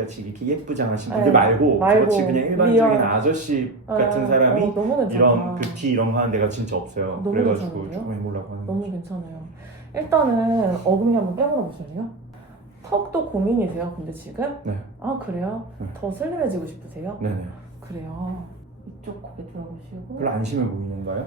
같이 이렇게 예쁘지 않으신 분들 말고 저같이 그냥 일반적인 리얼. 아저씨 같은 사람이 너무 괜찮아. 이런 뷰티 이런 거 하는 데가 진짜 없어요. 너무 그래가지고 괜찮은데요? 조금 해보려고 하는 너무 거죠. 괜찮아요. 일단은 어금니 한번 빼물어 보실래요? 턱도 고민이세요, 근데 지금? 네. 아, 그래요? 네. 더 슬림해지고 싶으세요? 네네. 그래요. 이쪽 고개 들어보시고. 별로 안 심해 보이는가요?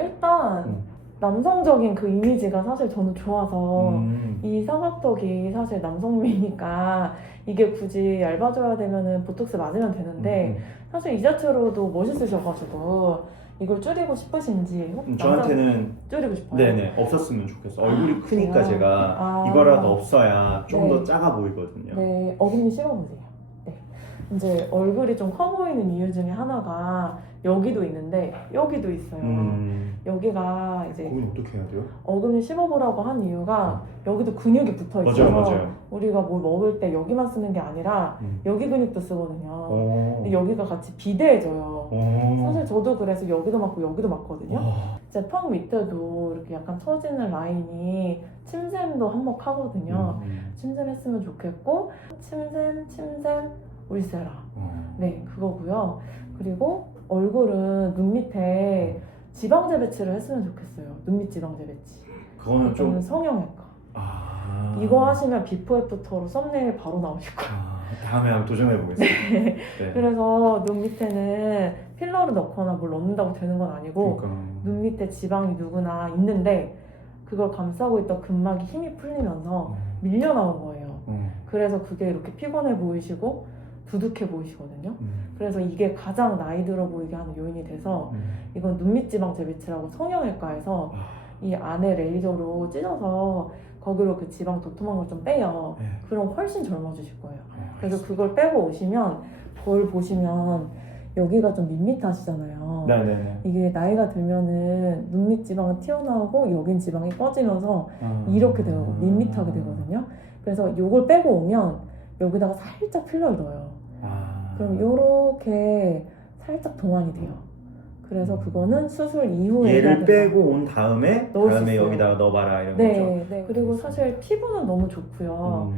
일단 남성적인 그 이미지가 사실 저는 좋아서 이 사각턱이 사실 남성미니까 이게 굳이 얇아져야 되면은 보톡스 맞으면 되는데 사실 이 자체로도 멋있으셔가지고 이걸 줄이고 싶으신지 저한테는 줄이고 싶어요. 네네 없었으면 좋겠어. 얼굴이 크니까 그래요? 제가 이거라도 없어야 좀 더 네. 작아 보이거든요. 네, 어금니 씹어보세요. 네. 이제 얼굴이 좀 커 보이는 이유 중에 하나가 여기도 있는데 여기도 있어요. 여기가 이제 거긴 어떻게 해야 돼요? 어금니 씹어보라고 한 이유가 여기도 근육이 붙어 있어서 맞아요. 우리가 뭘 먹을 때 여기만 쓰는 게 아니라 여기 근육도 쓰거든요. 근데 여기가 같이 비대해져요. 사실 저도 그래서 여기도 맞고 여기도 맞거든요. 제 턱 밑에도 이렇게 약간 처지는 라인이 침샘도 한몫하거든요. 침샘 했으면 좋겠고 침샘, 울세라. 네, 그거고요. 그리고 얼굴은 눈 밑에 지방제 배치를 했으면 좋겠어요. 눈 밑 지방제 배치. 그거는 좀 성형외과. 아... 이거 하시면 비포 애프터로 썸네일 바로 나오실 거예요. 다음에 한번 도전해 보겠습니다. 네. 그래서 눈 밑에는 필러를 넣거나 뭘 넣는다고 되는 건 아니고 그러니까... 눈 밑에 지방이 누구나 있는데 그걸 감싸고 있던 근막이 힘이 풀리면서 밀려 나온 거예요. 그래서 그게 이렇게 피곤해 보이시고 두둑해 보이시거든요. 그래서 이게 가장 나이 들어 보이게 하는 요인이 돼서 이건 눈밑 지방 재배치라고 성형외과에서 이 안에 레이저로 찢어서 거기로 그 지방 도톰한 걸 좀 빼요. 그럼 훨씬 젊어지실 거예요. 그래서 그걸 빼고 오시면 거울 보시면 여기가 좀 밋밋하시잖아요. 네네네. 이게 나이가 들면은 눈밑 지방은 튀어나오고 여긴 지방이 꺼지면서 이렇게 되고 밋밋하게 되거든요. 그래서 이걸 빼고 오면 여기다가 살짝 필러를 넣어요. 그럼 요렇게 살짝 동안이 돼요. 그래서 그거는 수술 이후에 얘를 빼고 온 다음에 넣을 수 있어요. 여기다가 넣어봐라 이런 거죠? 네. 그리고 사실 피부는 너무 좋고요.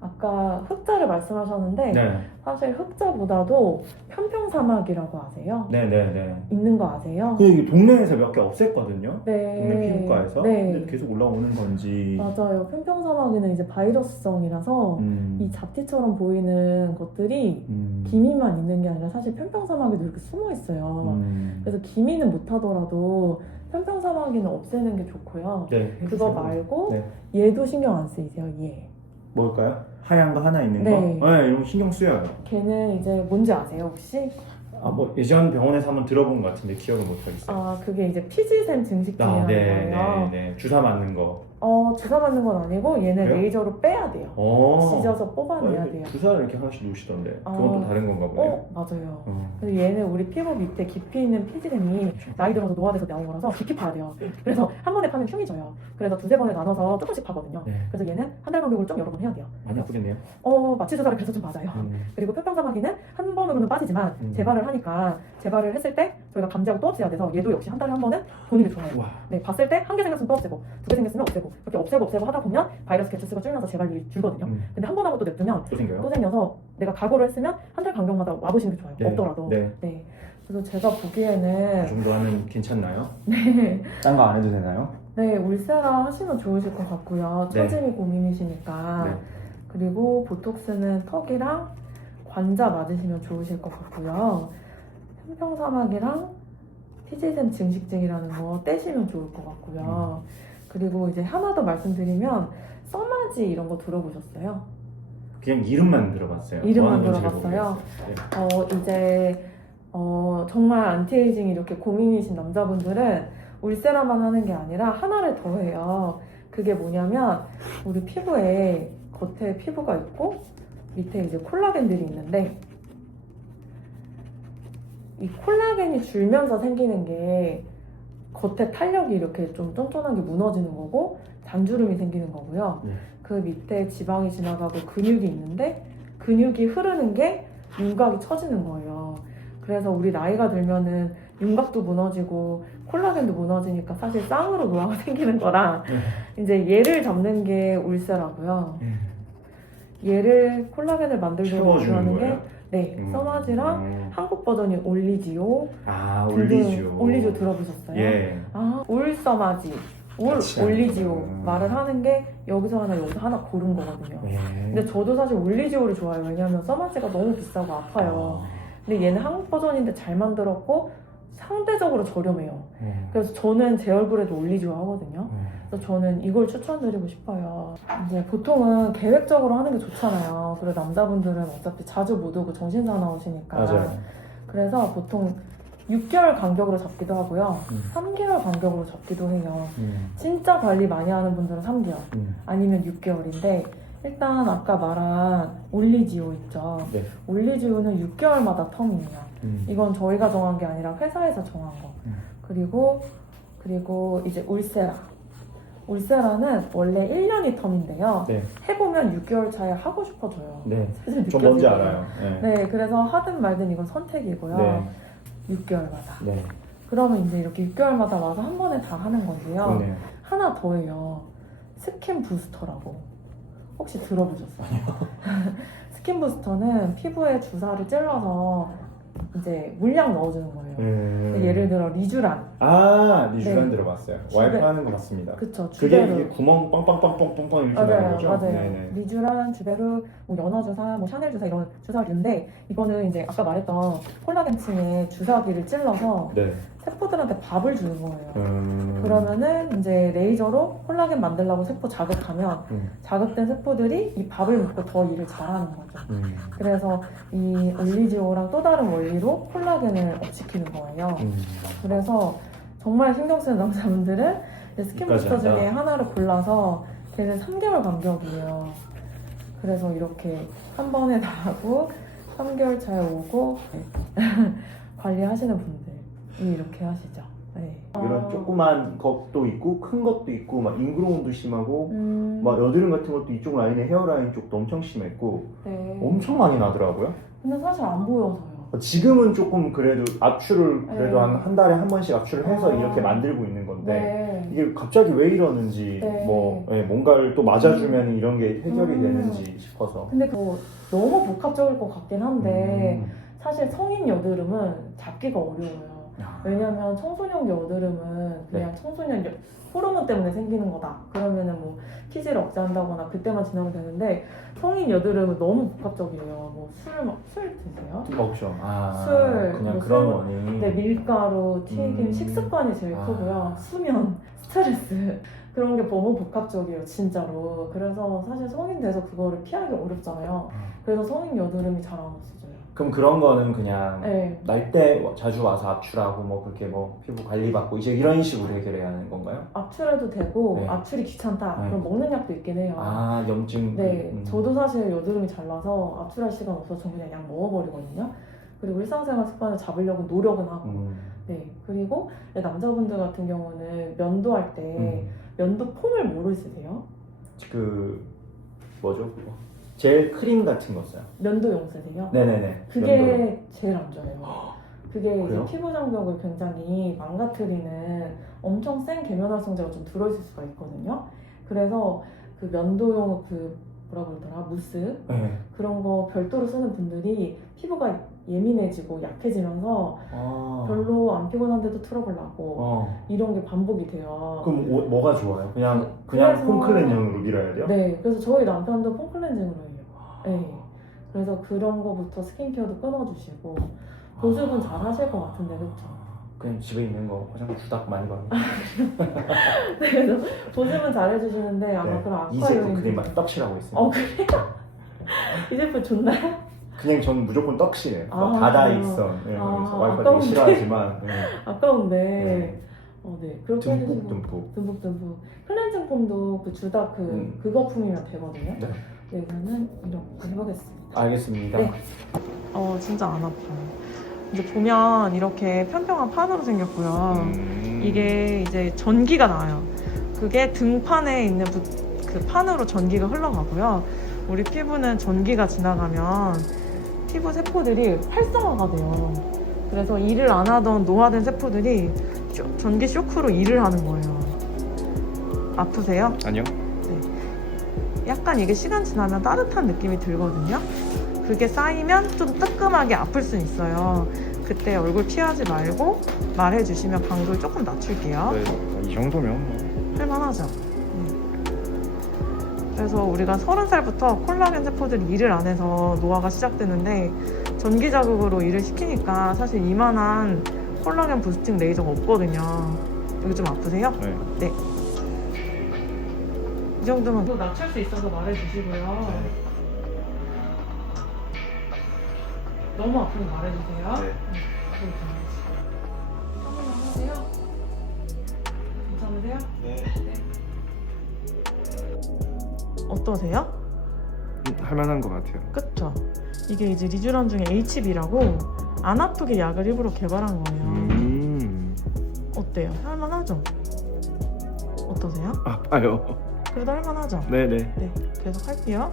아까 흑자를 말씀하셨는데 네. 사실 흑자보다도 편평사막이라고 아세요? 네네네. 있는 거 아세요? 그 동네에서 몇 개 없앴거든요. 네. 동네 피부과에서. 네. 근데 계속 올라오는 건지. 맞아요. 편평사막에는 이제 바이러스성이라서 이 잡티처럼 보이는 것들이 기미만 있는 게 아니라 사실 편평사막에도 이렇게 숨어 있어요. 그래서 기미는 못하더라도 편평사막에는 없애는 게 좋고요. 네. 그거 말고 네. 얘도 신경 안 쓰이세요. 얘. 뭘까요? 하얀 거 하나 있는 네. 거? 네, 이런 거 신경 쓰여요. 걔는 이제 뭔지 아세요 혹시? 뭐 예전 병원에서 한번 들어본 것 같은데 기억을 못 하겠어요. 그게 이제 피지샘 증식증이라는 거예요. 네. 주사 맞는 거. 주사 맞는 건 아니고 얘는 그래요? 레이저로 빼야 돼요. 찢어서 뽑아내야 돼요. 주사를 이렇게 하나씩 놓으시던데 그건 또 다른 건가 보네요. 맞아요. 그래서 얘는 우리 피부 밑에 깊이 있는 피지샘이 나이 들어서 노화돼서 나온 거라서 깊이 파야 돼요. 그래서 한 번에 파면 흉이 져요. 그래서 두세 번에 나눠서 조금씩 파거든요. 네. 그래서 얘는 한 달 간격으로 좀 여러 번 해야 돼요. 많이 아프겠네요. 마취 주사를 그래서 좀 맞아요. 그리고 편평사마귀는 한 번으로는 빠지지만 음. 재발을 하니까 재발을 했을 때 저희가 감지하고 또 없애야 돼서 얘도 역시 한 달에 한 번은 보는 게 좋아요. 우와. 네, 봤을 때 한 개 생겼으면 또 없애고 두 개 생겼으면 없애고 그렇게 없애고 하다 보면 바이러스 개체수가 줄면서 재발률이 줄거든요. 근데 한 번 하고 또 냅두면 또 생겨요? 또 생겨서 내가 각오를 했으면 한 달 간격마다 와보시는 게 좋아요. 네. 없더라도. 네. 그래서 제가 보기에는 그 정도 하면 괜찮나요? 네, 딴 거 안 해도 되나요? 네 울세라 하시면 좋으실 것 같고요. 네. 처짐이 고민이시니까. 네. 그리고 보톡스는 턱이랑 관자 맞으시면 좋으실 것 같고요. 편평사막이랑 피지샘 증식증이라는 거 떼시면 좋을 것 같고요. 그리고 이제 하나 더 말씀드리면 써마지 이런 거 들어보셨어요? 그냥 이름만 들어봤어요. 이름만 뭐 하는 건지 들어봤어요? 모르겠어요. 이제 정말 안티에이징 이렇게 고민이신 남자분들은 울세라만 하는 게 아니라 하나를 더 해요. 그게 뭐냐면 우리 피부에 겉에 피부가 있고 밑에 이제 콜라겐들이 있는데 이 콜라겐이 줄면서 생기는 게 겉에 탄력이 이렇게 좀 쫀쫀하게 무너지는 거고 잔주름이 생기는 거고요. 네. 그 밑에 지방이 지나가고 근육이 있는데 근육이 흐르는 게 윤곽이 처지는 거예요. 그래서 우리 나이가 들면은 윤곽도 무너지고 콜라겐도 무너지니까 사실 쌍으로 노화가 생기는 거라 이제 얘를 잡는 게 울세라고요. 얘를 콜라겐을 만들도록 채워주는 하는 거예요? 게 네, 써마지랑 한국 버전이 올리지오 아, 등등. 올리지오. 올리지오 들어보셨어요? 예. 아, 올 써마지, 올 같이 올리지오 하는 말을 하는 게 여기서 하나 여기서 하나 고른 거거든요. 예. 근데 저도 사실 올리지오를 좋아해요. 왜냐하면 써마지가 너무 비싸고 아파요. 근데 얘는 한국 버전인데 잘 만들었고 상대적으로 저렴해요. 그래서 저는 제 얼굴에도 올리지오 하거든요. 그래서 저는 이걸 추천드리고 싶어요. 이제 보통은 계획적으로 하는 게 좋잖아요. 그리고 남자분들은 어차피 자주 못 오고 정신사 나오시니까. 맞아요. 그래서 보통 6개월 간격으로 잡기도 하고요. 3개월 간격으로 잡기도 해요. 진짜 관리 많이 하는 분들은 3개월 아니면 6개월인데 일단 아까 말한 올리지오 있죠. 네. 올리지오는 6개월마다 텀이에요. 이건 저희가 정한 게 아니라 회사에서 정한 거. 그리고 이제 울세라는 원래 1년이 텀인데요. 네. 해보면 6개월 차에 하고 싶어져요. 네. 사실 저 뭔지 느껴지거든요. 알아요. 네. 네, 그래서 하든 말든 이건 선택이고요. 네. 6개월마다. 네. 그러면 이제 이렇게 6개월마다 와서 한 번에 다 하는 건데요. 네. 하나 더 해요. 스킨 부스터라고. 혹시 들어보셨어요? 스킨 부스터는 피부에 주사를 찔러서 이제 물량 넣어주는 거예요. 예를 들어 리쥬란. 아, 리쥬란 네. 들어봤어요. 주베- 와이프 하는 거 봤습니다. 그쵸, 그게 주베르. 이게 구멍 빵빵빵빵빵빵 이렇게 나는 맞아요, 거죠? 맞아요. 네네. 리쥬란, 주베르, 뭐 연어 주사, 뭐 샤넬 주사 이런 주사기인데 이거는 이제 아까 말했던 콜라겐층에 주사기를 찔러서 네. 세포들한테 밥을 주는 거예요. 음. 그러면은 이제 레이저로 콜라겐 만들려고 세포 자극하면 자극된 세포들이 이 밥을 먹고 더 일을 잘하는 거죠. 그래서 이 올리지오랑 또 다른 원리로 콜라겐을 업시키는 거예요. 그래서 정말 신경 쓰는 남자분들은 스킨 부스터 여기까지 중에 한다. 하나를 골라서 걔는 3개월 간격이에요. 그래서 이렇게 한 번에 다 하고 3개월 차에 오고 관리하시는 분들이 이렇게 하시죠. 네. 이런 조그만 것도 있고 큰 것도 있고 막 인그로운도 심하고 음, 막 여드름 같은 것도 이쪽 라인에 헤어라인 쪽도 엄청 심했고 네. 엄청 많이 나더라고요. 근데 사실 안 보여서요. 지금은 조금 그래도 압출을 그래도 네. 한 달에 한 번씩 압출을 해서 아. 이렇게 만들고 있는 건데 네. 이게 갑자기 왜 이러는지 네. 뭐 뭔가를 또 맞아주면 이런 게 해결이 되는지 싶어서. 근데 너무 복합적일 것 같긴 한데 음. 사실 성인 여드름은 잡기가 어려워요. 왜냐면 청소년 여드름은 그냥 청소년 호르몬 때문에 생기는 거다. 그러면은 뭐 피지를 억제한다거나 그때만 지나면 되는데 성인 여드름은 너무 복합적이에요. 뭐 술 드세요? 먹죠. 술, 그냥 뭐 그런 술, 원인. 네, 밀가루, 튀김, 식습관이 제일 크고요. 수면, 스트레스 그런 게 너무 복합적이에요, 진짜로. 그래서 사실 성인 돼서 그거를 피하기 어렵잖아요. 그래서 성인 여드름이 잘 안 없어져요. 그럼 그런 거는 그냥 네. 날 때 자주 와서 압출하고 뭐 그렇게 뭐 피부 관리 받고 이제 이런 식으로 해결해야 하는 건가요? 압출해도 되고 네. 압출이 귀찮다. 네. 그럼 먹는 약도 있긴 해요. 아, 염증. 네, 저도 사실 여드름이 잘 나서 압출할 시간 없어서 전 그냥 약 먹어버리거든요. 그리고 일상생활 습관을 잡으려고 노력은 하고. 네, 그리고 남자분들 같은 경우는 면도할 때 면도 폼을 모르시세요? 그 뭐죠? 그거? 젤 크림 같은 거 써요. 면도용 쓰세요? 네네네. 그게 면도용. 제일 안 좋아요. 그게 이제 그래요? 피부 장벽을 굉장히 망가뜨리는 엄청 센 계면활성제가 좀 들어있을 수가 있거든요. 그래서 그 면도용 뭐라 그러더라? 무스 네. 그런 거 별도로 쓰는 분들이 피부가 예민해지고 약해지면서 별로 안 피곤한데도 트러블 나고 이런 게 반복이 돼요. 그럼 뭐가 좋아요? 그냥 그래서- 폼클렌징으로 밀어야 돼요? 네, 그래서 저희 남편도 폼클렌징으로 해요. 네, 그래서 그런 거부터 스킨케어도 끊어주시고 보습은 잘 하실 것 같은데 그렇죠? 그냥 집에 있는 거 화장품 주닥 많이 바르고 네, 그래서 보습은 잘 해주시는데 아마 네. 그런 이 제품 아쿠아용이 그냥 막 떡칠하고 있어요. 그래요? 이 제품 좋나요? 그냥 전 무조건 떡칠해요. 아, 다다익선. 네, 아, 그래서 와이프가 아까운데. 되게 싫어하지만 아까운데 네. 네, 그렇게 해주시고 듬뿍. 듬뿍 클렌징 폼도 그 주다 그거 품이면 되거든요. 네. 네, 그러면 이렇게 해보겠습니다. 알겠습니다. 네. 진짜 안 아파요. 이제 보면 이렇게 평평한 판으로 생겼고요. 이게 이제 전기가 나와요. 그게 등판에 있는 그 판으로 전기가 흘러가고요. 우리 피부는 전기가 지나가면 피부 세포들이 활성화가 돼요. 그래서 일을 안 하던 노화된 세포들이 전기 쇼크로 일을 하는 거예요. 아프세요? 아니요. 약간 이게 시간 지나면 따뜻한 느낌이 들거든요. 그게 쌓이면 좀 뜨끔하게 아플 수 있어요. 그때 얼굴 피하지 말고 말해주시면 강도를 조금 낮출게요. 네, 이 정도면 뭐. 할만하죠. 그래서 우리가 30살부터 콜라겐 세포들이 일을 안 해서 노화가 시작되는데 전기 자극으로 일을 시키니까 사실 이만한 콜라겐 부스팅 레이저가 없거든요. 여기 좀 아프세요? 네. 이 정도면 또 낮출 수 있어서 말해주시고요. 너무 아프면 말해주세요. 네. 하세요? 괜찮으세요? 네. 어떠세요? 할만한 것 같아요. 그쵸? 이게 이제 리쥬란 중에 HB라고 안 아프게 약을 일부러 개발한 거예요. 어때요? 할만하죠? 어떠세요? 아파요. 그래도 할만하죠? 네네. 네, 계속 할게요.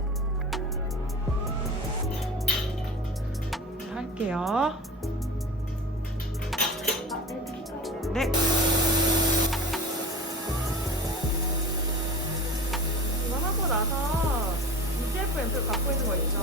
할게요. 네. 이거 하고 나서 EGF 앰플 갖고 있는 거 있죠?